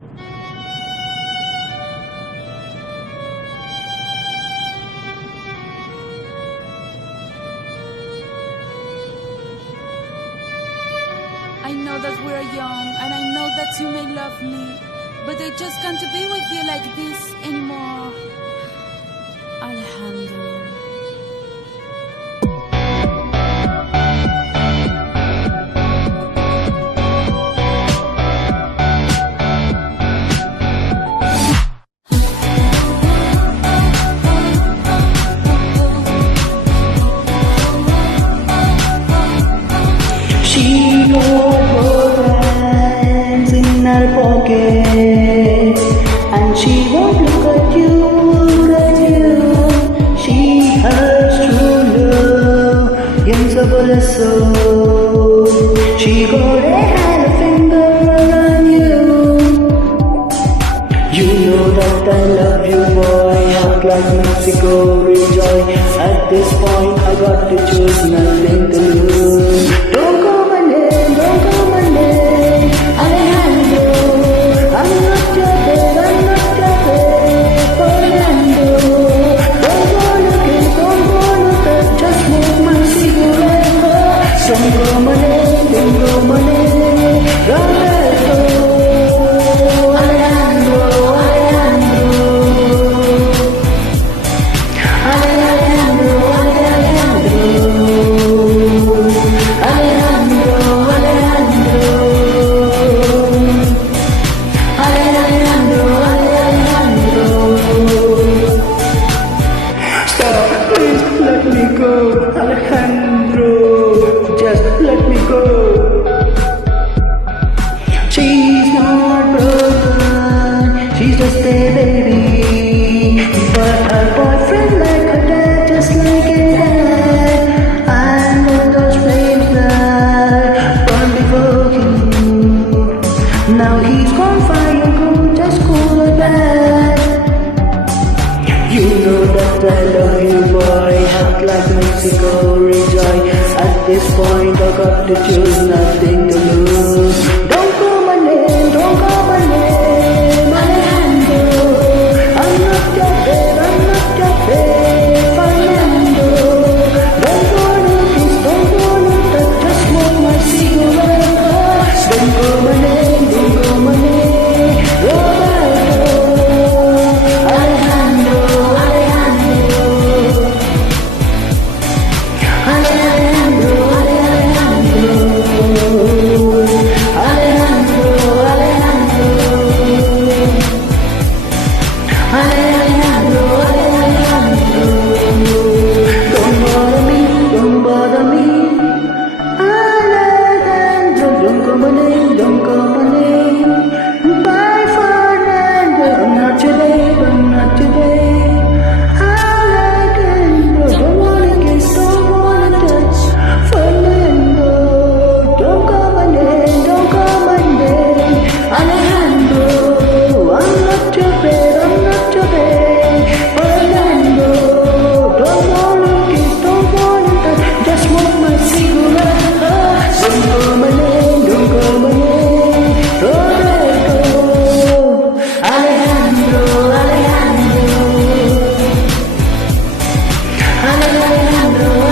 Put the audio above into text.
I know that we're young, and I know that you may love me, but I just can't be with you like this anymore. Alejandro. She got her hands in her pockets, and she won't look at you, She has true love, inseparable soul. She got a hand finger on you. You know that I love you, boy. Hot like Mexico, rejoice. At this point, I got to choose, nothing to lose. Don't call my name, don't call my name. Alejandro, I'm not your babe, I'm not your babe. Fernando, don't go looking, don't go looking. Just smoke my cigarette. Don't call my name, don't call my name. Roberto, Alejandro, Alejandro, Alejandro, Alejandro, Alejandro, Alejandro. Stop, please let me go, Alejandro. Just let me go. She's not broken, she's just a baby. But her boyfriend like her dad, just like a dad. I know those flames that burn before him. Now he's gone fire, go just cool her bad. You know that I love you, boy. Hot like Mexico, rejoice. At this point, I got to choose, nothing to lose. Don't call my name, don't call my name, Alejandro. I'm not your babe, I'm not your babe, Fernando. Don't go to kiss, don't go to touch, just smoke my cigarette. Don't call my name, don't call my name, Roberto, Alejandro, Alejandro, Alejandro, Alejandro, Alejandro, Alejandro. Don't bother me, don't bother me, Alejandro. Don't call my name, don't call my name. Bye, Fernando. I'm not your babe, I'm not your babe. Alejandro, don't wanna kiss, don't wanna touch. Fernando, don't call my name, don't call my name. Alejandro, I'm not your babe, I'm not your babe. Fernando, don't wanna kiss, don't wanna touch. Just smoke my cigarette. Don't call my name, don't call my name. Roberto, Alejandro, Alejandro, Alejandro.